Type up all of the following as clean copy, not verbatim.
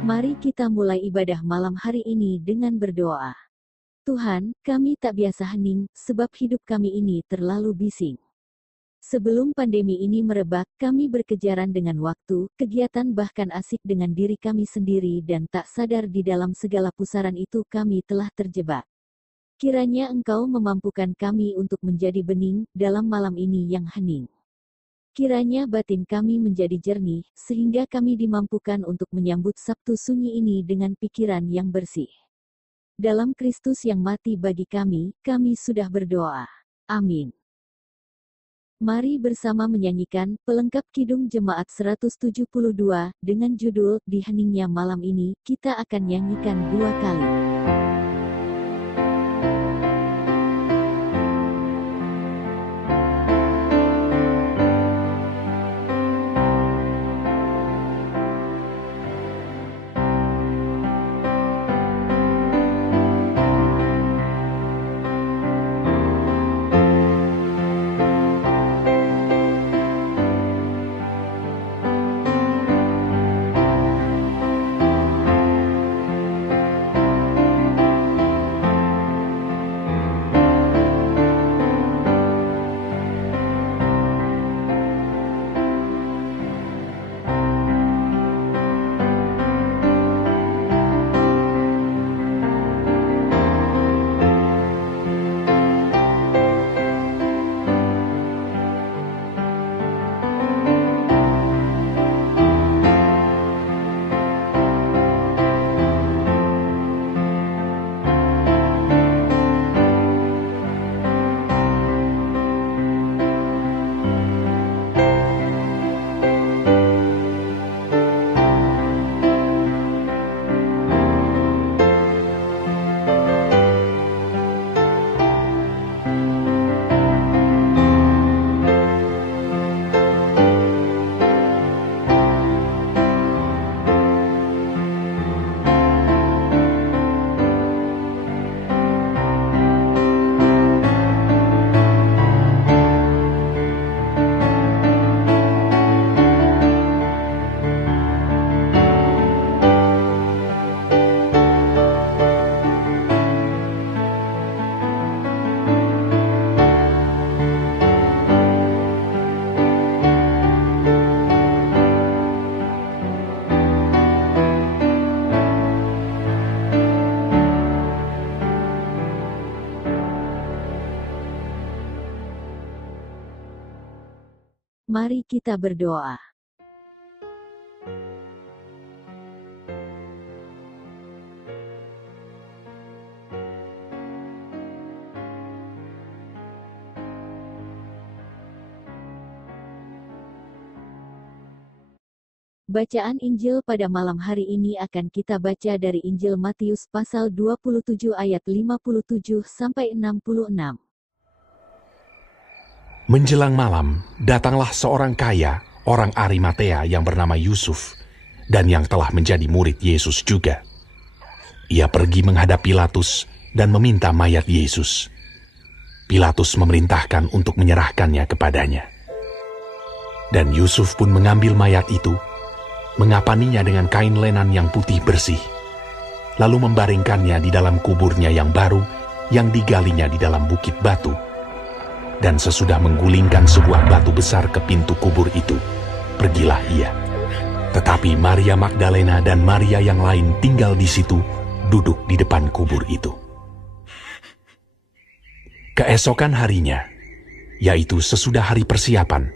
Mari kita mulai ibadah malam hari ini dengan berdoa. Tuhan, kami tak biasa hening, sebab hidup kami ini terlalu bising. Sebelum pandemi ini merebak, kami berkejaran dengan waktu, kegiatan bahkan asik dengan diri kami sendiri dan tak sadar di dalam segala pusaran itu kami telah terjebak. Kiranya Engkau memampukan kami untuk menjadi bening dalam malam ini yang hening. Kiranya batin kami menjadi jernih, sehingga kami dimampukan untuk menyambut Sabtu sunyi ini dengan pikiran yang bersih. Dalam Kristus yang mati bagi kami sudah berdoa. Amin. Mari bersama menyanyikan pelengkap Kidung Jemaat 172 dengan judul Di Heningnya Malam Ini. Kita akan nyanyikan 2 kali. Mari kita berdoa. Bacaan Injil pada malam hari ini akan kita baca dari Injil Matius pasal 27 ayat 57 sampai 66. Menjelang malam, datanglah seorang kaya, orang Arimatea yang bernama Yusuf, dan yang telah menjadi murid Yesus juga. Ia pergi menghadap Pilatus dan meminta mayat Yesus. Pilatus memerintahkan untuk menyerahkannya kepadanya. Dan Yusuf pun mengambil mayat itu, mengapaninya dengan kain lenan yang putih bersih, lalu membaringkannya di dalam kuburnya yang baru, yang digalinya di dalam bukit batu. Dan sesudah menggulingkan sebuah batu besar ke pintu kubur itu, pergilah ia. Tetapi Maria Magdalena dan Maria yang lain tinggal di situ, duduk di depan kubur itu. Keesokan harinya, yaitu sesudah hari persiapan,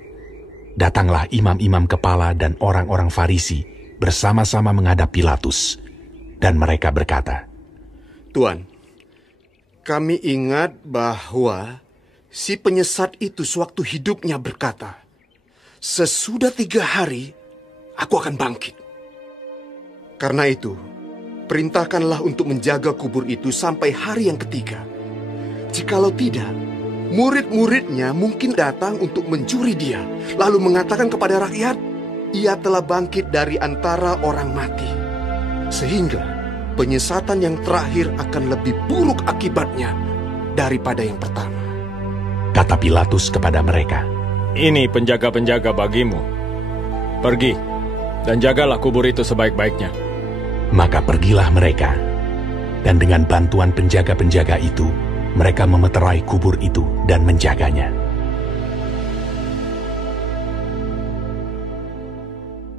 datanglah imam-imam kepala dan orang-orang Farisi bersama-sama menghadap Pilatus, dan mereka berkata, "Tuan, kami ingat bahwa si penyesat itu sewaktu hidupnya berkata, 'Sesudah 3 hari, aku akan bangkit.' Karena itu, perintahkanlah untuk menjaga kubur itu sampai hari yang ketiga. Jikalau tidak, murid-muridnya mungkin datang untuk mencuri dia, lalu mengatakan kepada rakyat, 'Ia telah bangkit dari antara orang mati.' Sehingga penyesatan yang terakhir akan lebih buruk akibatnya daripada yang pertama." Kata Pilatus kepada mereka, "Ini penjaga-penjaga bagimu. Pergi dan jagalah kubur itu sebaik-baiknya. Maka pergilah mereka, dan dengan bantuan penjaga-penjaga itu, mereka memeterai kubur itu dan menjaganya.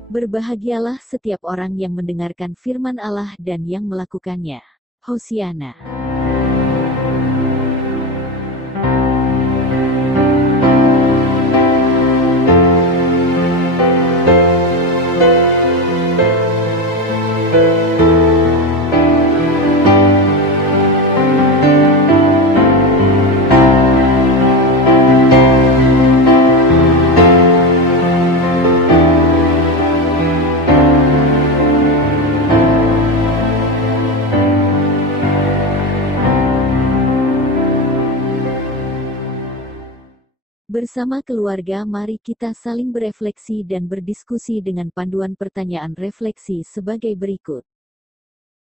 Berbahagialah setiap orang yang mendengarkan firman Allah dan yang melakukannya. Hosiana. Bersama keluarga, mari kita saling berefleksi dan berdiskusi dengan panduan pertanyaan refleksi sebagai berikut.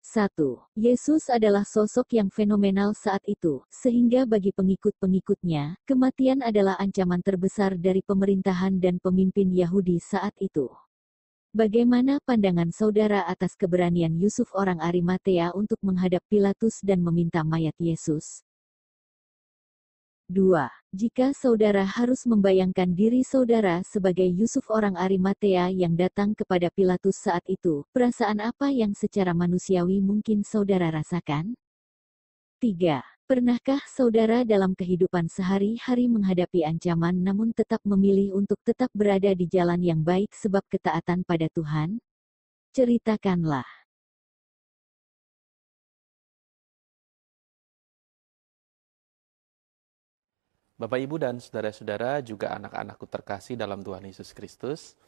1. Yesus adalah sosok yang fenomenal saat itu, sehingga bagi pengikut-pengikutnya, kematian adalah ancaman terbesar dari pemerintahan dan pemimpin Yahudi saat itu. Bagaimana pandangan saudara atas keberanian Yusuf orang Arimatea untuk menghadap Pilatus dan meminta mayat Yesus? 2. Jika saudara harus membayangkan diri saudara sebagai Yusuf orang Arimatea yang datang kepada Pilatus saat itu, perasaan apa yang secara manusiawi mungkin saudara rasakan? 3. Pernahkah saudara dalam kehidupan sehari-hari menghadapi ancaman namun tetap memilih untuk tetap berada di jalan yang baik sebab ketaatan pada Tuhan? Ceritakanlah. Bapak, Ibu, dan saudara-saudara, juga anak-anakku terkasih dalam Tuhan Yesus Kristus.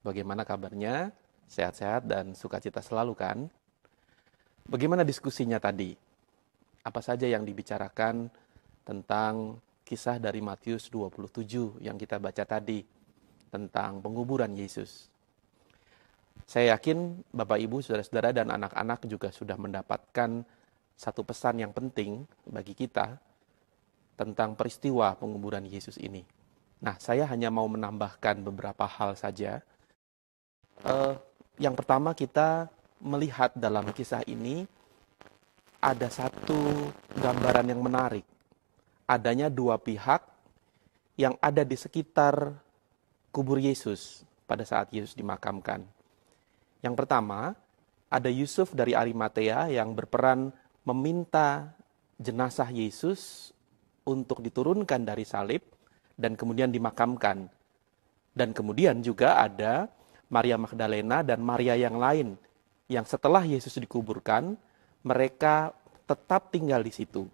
Bagaimana kabarnya? Sehat-sehat dan sukacita selalu kan? Bagaimana diskusinya tadi? Apa saja yang dibicarakan tentang kisah dari Matius 27 yang kita baca tadi, tentang penguburan Yesus? Saya yakin Bapak, Ibu, saudara-saudara, dan anak-anak juga sudah mendapatkan satu pesan yang penting bagi kita tentang peristiwa penguburan Yesus ini. Nah, saya hanya mau menambahkan beberapa hal saja. Yang pertama, kita melihat dalam kisah ini ada satu gambaran yang menarik. Adanya dua pihak yang ada di sekitar kubur Yesus pada saat Yesus dimakamkan. Yang pertama, ada Yusuf dari Arimatea yang berperan meminta jenazah Yesus untuk diturunkan dari salib dan kemudian dimakamkan. Dan kemudian juga ada Maria Magdalena dan Maria yang lain yang setelah Yesus dikuburkan, mereka tetap tinggal di situ.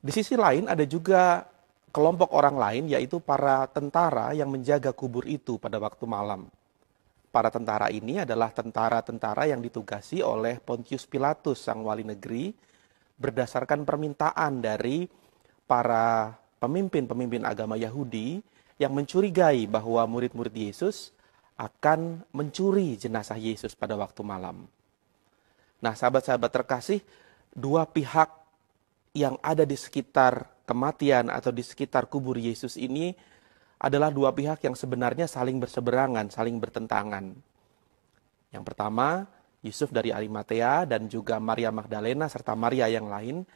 Di sisi lain ada juga kelompok orang lain, yaitu para tentara yang menjaga kubur itu pada waktu malam. Para tentara ini adalah tentara-tentara yang ditugasi oleh Pontius Pilatus, sang wali negeri, berdasarkan permintaan dari para pemimpin-pemimpin agama Yahudi yang mencurigai bahwa murid-murid Yesus akan mencuri jenazah Yesus pada waktu malam. Nah, sahabat-sahabat terkasih, dua pihak yang ada di sekitar kematian atau di sekitar kubur Yesus ini adalah dua pihak yang sebenarnya saling berseberangan, saling bertentangan. Yang pertama, Yusuf dari Arimatea dan juga Maria Magdalena serta Maria yang lain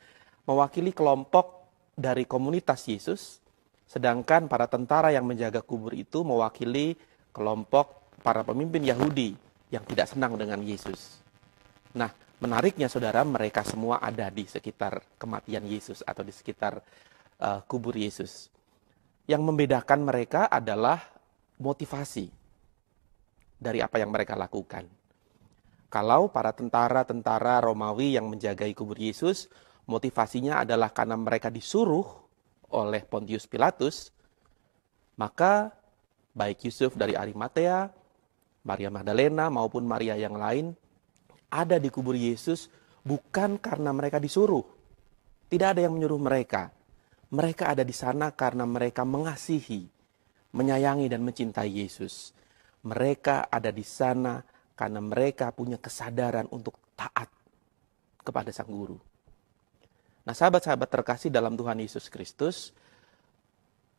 mewakili kelompok dari komunitas Yesus, sedangkan para tentara yang menjaga kubur itu mewakili kelompok para pemimpin Yahudi yang tidak senang dengan Yesus. Nah, menariknya saudara, mereka semua ada di sekitar kematian Yesus atau di sekitar kubur Yesus. Yang membedakan mereka adalah motivasi dari apa yang mereka lakukan. Kalau para tentara-tentara Romawi yang menjagai kubur Yesus, motivasinya adalah karena mereka disuruh oleh Pontius Pilatus, maka baik Yusuf dari Arimatea, Maria Magdalena maupun Maria yang lain ada di kubur Yesus bukan karena mereka disuruh. Tidak ada yang menyuruh mereka. Mereka ada di sana karena mereka mengasihi, menyayangi dan mencintai Yesus. Mereka ada di sana karena mereka punya kesadaran untuk taat kepada Sang Guru. Nah, sahabat-sahabat terkasih dalam Tuhan Yesus Kristus,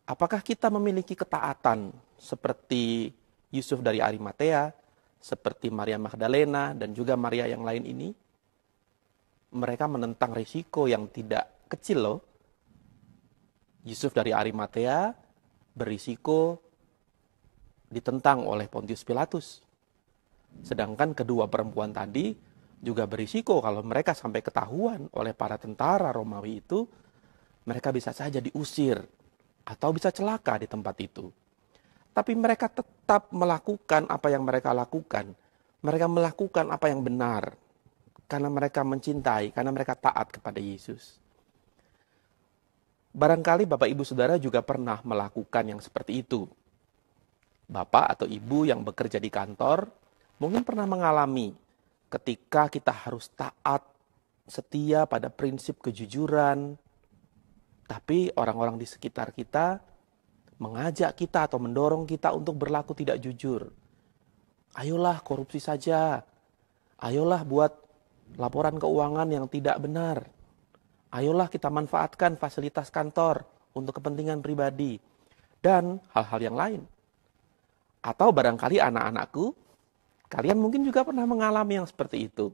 apakah kita memiliki ketaatan seperti Yusuf dari Arimatea, seperti Maria Magdalena dan juga Maria yang lain ini, mereka menentang risiko yang tidak kecil loh. Yusuf dari Arimatea berisiko ditentang oleh Pontius Pilatus. Sedangkan kedua perempuan tadi juga berisiko kalau mereka sampai ketahuan oleh para tentara Romawi itu, mereka bisa saja diusir atau bisa celaka di tempat itu. Tapi mereka tetap melakukan apa yang mereka lakukan. Mereka melakukan apa yang benar. Karena mereka mencintai, karena mereka taat kepada Yesus. Barangkali Bapak Ibu Saudara juga pernah melakukan yang seperti itu. Bapak atau Ibu yang bekerja di kantor mungkin pernah mengalami ketika kita harus taat, setia pada prinsip kejujuran, tapi orang-orang di sekitar kita mengajak kita atau mendorong kita untuk berlaku tidak jujur. Ayolah korupsi saja, ayolah buat laporan keuangan yang tidak benar. Ayolah kita manfaatkan fasilitas kantor untuk kepentingan pribadi dan hal-hal yang lain. Atau barangkali anak-anakku, kalian mungkin juga pernah mengalami yang seperti itu.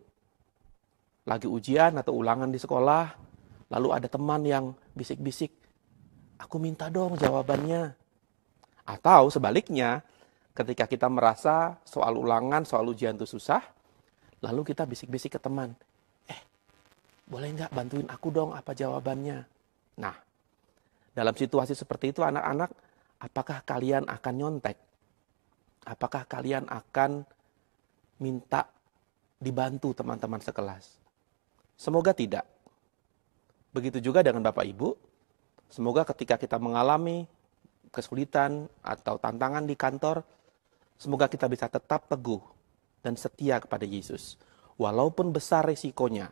Lagi ujian atau ulangan di sekolah, lalu ada teman yang bisik-bisik, aku minta dong jawabannya. Atau sebaliknya, ketika kita merasa soal ulangan, soal ujian itu susah, lalu kita bisik-bisik ke teman, boleh nggak bantuin aku dong apa jawabannya? Nah, dalam situasi seperti itu anak-anak, apakah kalian akan nyontek? Apakah kalian akan minta dibantu teman-teman sekelas? Semoga tidak. Begitu juga dengan Bapak Ibu, semoga ketika kita mengalami kesulitan atau tantangan di kantor, semoga kita bisa tetap teguh dan setia kepada Yesus. Walaupun besar risikonya,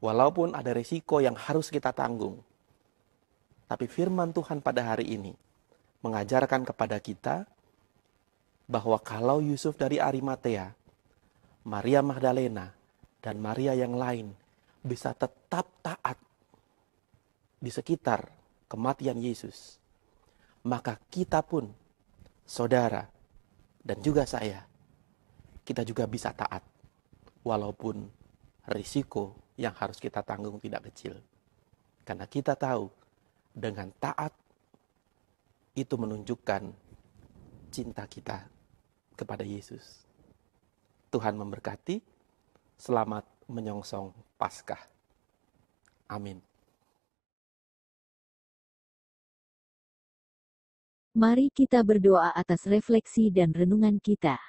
walaupun ada risiko yang harus kita tanggung. Tapi firman Tuhan pada hari ini mengajarkan kepada kita bahwa kalau Yusuf dari Arimatea, Maria Magdalena, dan Maria yang lain bisa tetap taat di sekitar kematian Yesus, maka kita pun, saudara, dan juga saya, kita juga bisa taat, walaupun risiko yang harus kita tanggung tidak kecil. Karena kita tahu, dengan taat, itu menunjukkan cinta kita kepada Yesus. Tuhan memberkati, selamat menyongsong Paskah. Amin. Mari kita berdoa atas refleksi dan renungan kita.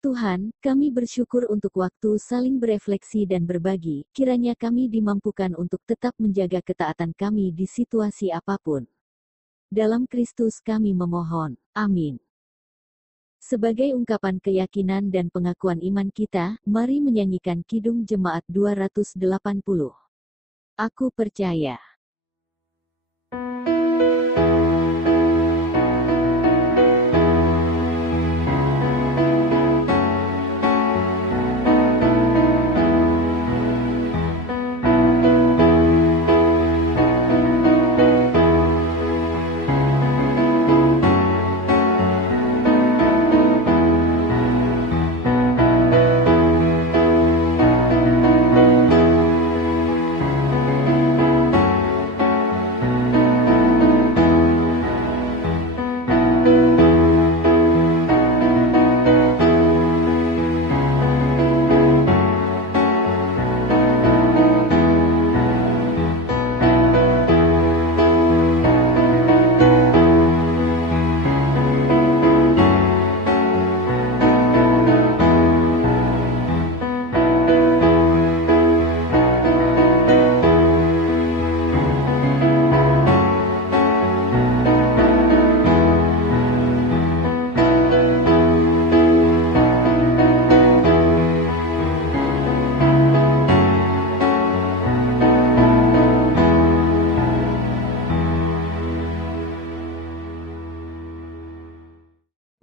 Tuhan, kami bersyukur untuk waktu saling berefleksi dan berbagi, kiranya kami dimampukan untuk tetap menjaga ketaatan kami di situasi apapun. Dalam Kristus kami memohon. Amin. Sebagai ungkapan keyakinan dan pengakuan iman kita, mari menyanyikan Kidung Jemaat 280. Aku percaya.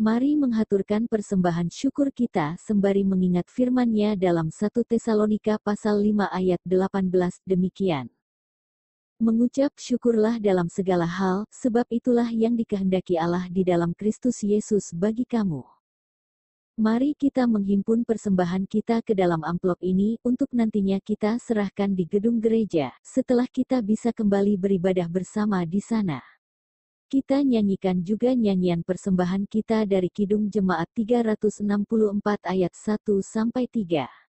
Mari menghaturkan persembahan syukur kita sembari mengingat firman-Nya dalam 1 Tesalonika pasal 5 ayat 18 demikian. Mengucap syukurlah dalam segala hal, sebab itulah yang dikehendaki Allah di dalam Kristus Yesus bagi kamu. Mari kita menghimpun persembahan kita ke dalam amplop ini untuk nantinya kita serahkan di gedung gereja setelah kita bisa kembali beribadah bersama di sana. Kita nyanyikan juga nyanyian persembahan kita dari Kidung Jemaat 364 ayat 1-3.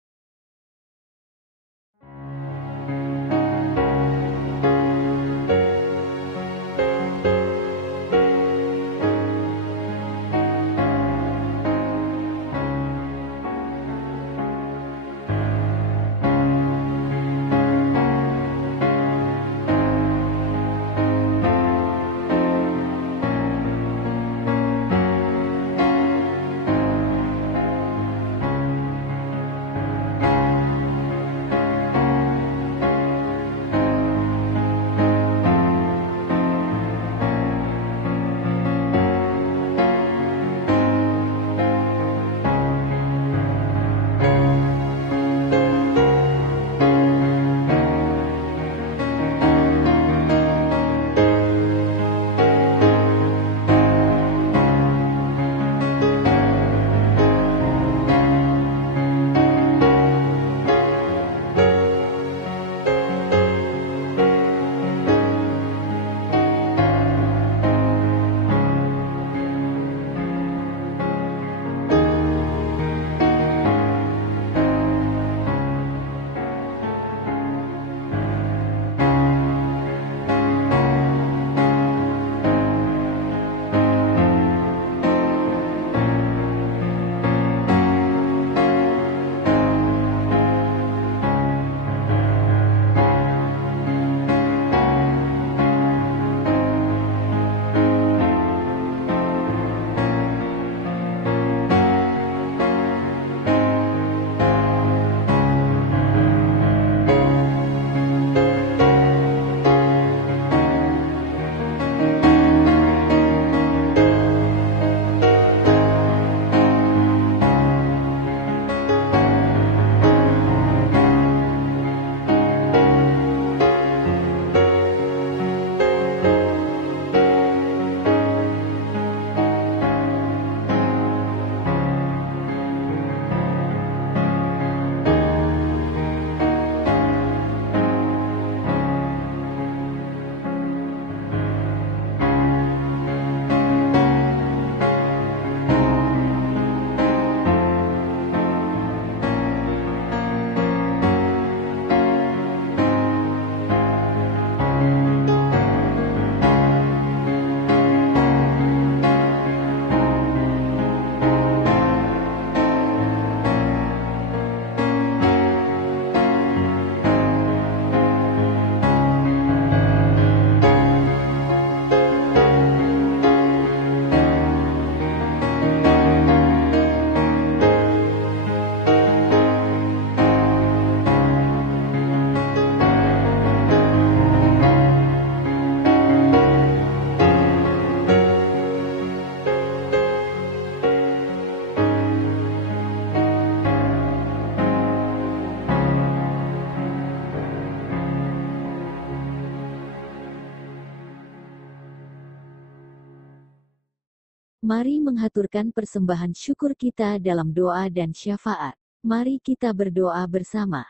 Mari menghaturkan persembahan syukur kita dalam doa dan syafaat. Mari kita berdoa bersama.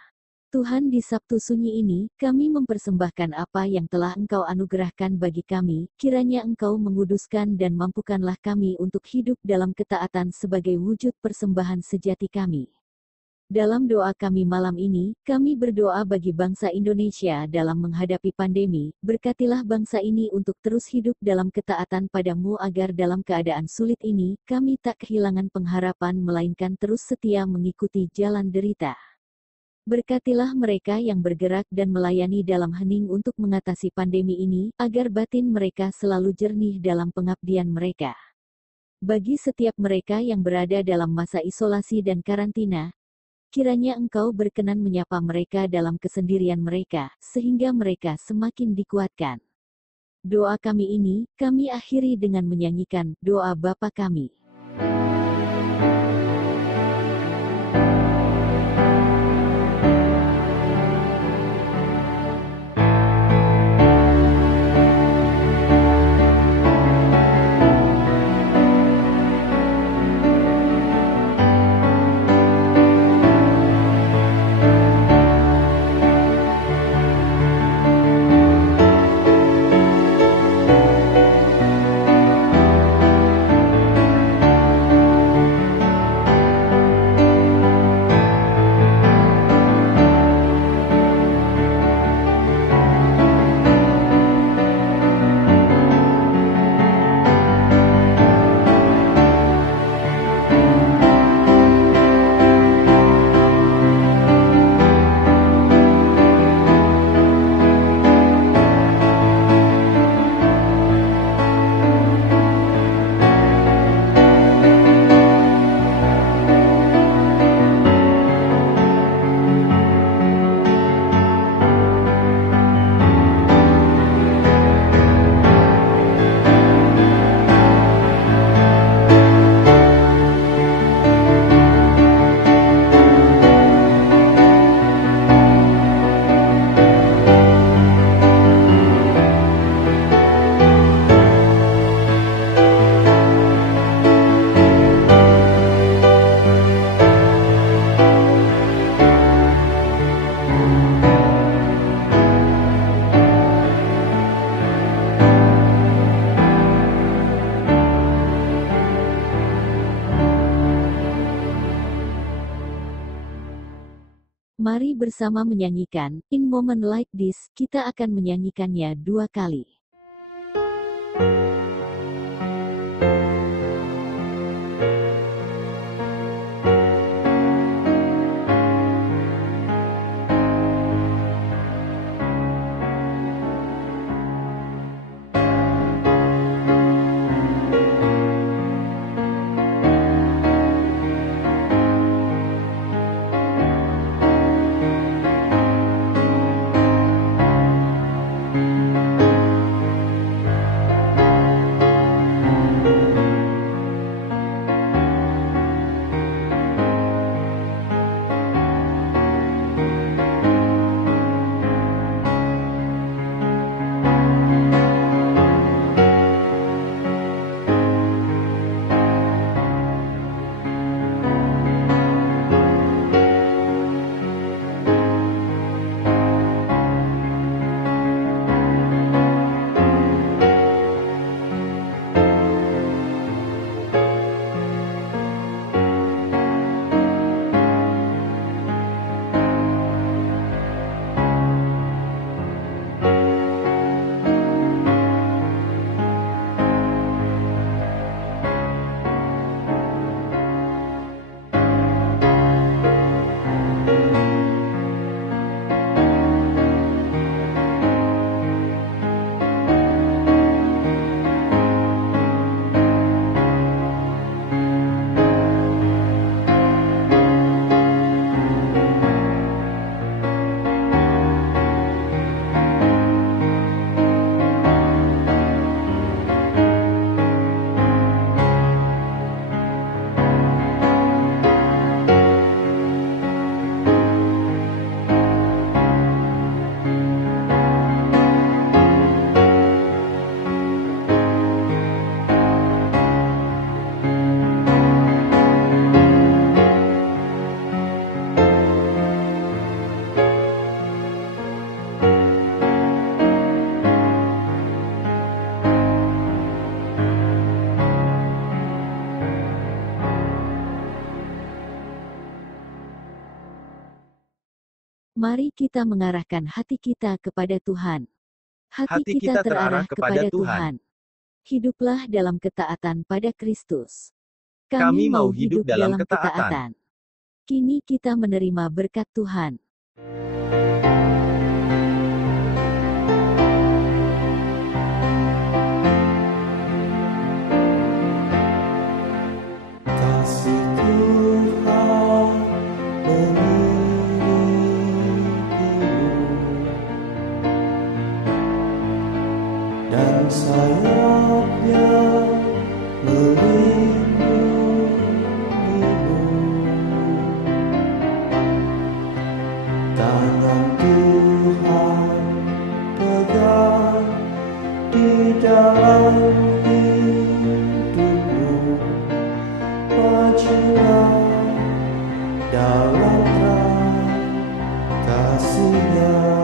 Tuhan, di Sabtu sunyi ini, kami mempersembahkan apa yang telah Engkau anugerahkan bagi kami, kiranya Engkau menguduskan dan mampukanlah kami untuk hidup dalam ketaatan sebagai wujud persembahan sejati kami. Dalam doa kami malam ini, kami berdoa bagi bangsa Indonesia dalam menghadapi pandemi. Berkatilah bangsa ini untuk terus hidup dalam ketaatan pada-Mu agar dalam keadaan sulit ini, kami tak kehilangan pengharapan melainkan terus setia mengikuti jalan derita. Berkatilah mereka yang bergerak dan melayani dalam hening untuk mengatasi pandemi ini, agar batin mereka selalu jernih dalam pengabdian mereka. Bagi setiap mereka yang berada dalam masa isolasi dan karantina, kiranya Engkau berkenan menyapa mereka dalam kesendirian mereka, sehingga mereka semakin dikuatkan. Doa kami ini, kami akhiri dengan menyanyikan doa Bapa kami. Mari bersama menyanyikan, In Moment Like This, kita akan menyanyikannya 2 kali. Mari kita mengarahkan hati kita kepada Tuhan. Hati kita terarah kepada Tuhan. Hiduplah dalam ketaatan pada Kristus. Kami mau hidup dalam ketaatan. Kini kita menerima berkat Tuhan. Kasih Tuhan mengelilingimu dan sayapnya melindungimu. Tangan Tuhan pegang di dalam hidupmu. Majulah dalam terang kasih-Nya.